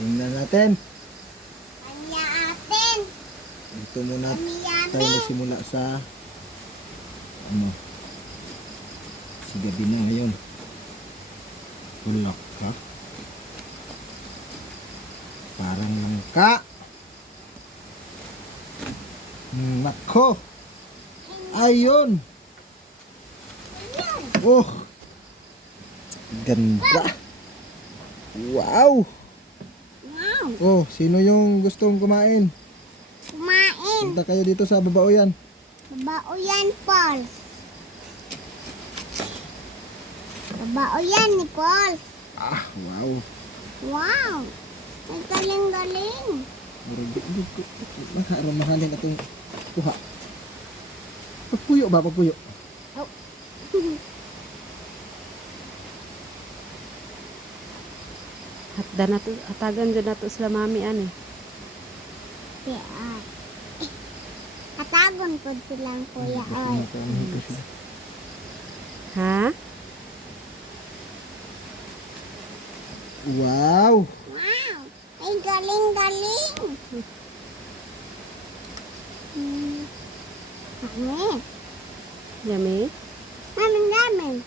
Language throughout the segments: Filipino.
Tingnan natin. Kanya atin. Dito muna tayo Yummy. nagsimula sa ano. Si gabi na ngayon. Bulak ka. Parang langka. Nako. Ayun. Oh. Ganda. Wow. Wow. Oh, sino yung gustong kumain? Kumain. Punta kayo dito sa Babaoyan. Babaoyan Falls. Babaoyan ni Falls. Ah, wow. Wow. Ay galing-galing. Mahalin atong kuha. Pagpuyo ba? Pagpuyo. Oh. Hatda na to, hatagan dyan na to sila mami ani. Kaya. Katagon ko silang kuya oy. Ha? Wow. Wow. Ay galing-galing. Kami. Yummy? Namin.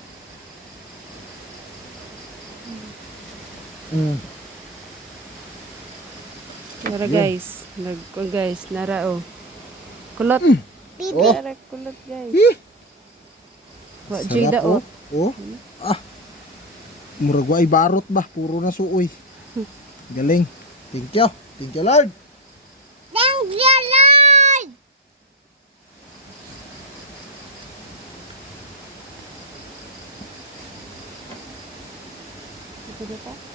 Nara Yun. guys. Guys, nara oh. Kulot. Bibi. Oh. Nara kulot guys. Ih, Wa sarap, jida oh. Oh. Ah. Murag wa ay barot ba? Puro na suoy. Galing. Thank you. Thank you, Lord. Thank you, Lord. Ito dito.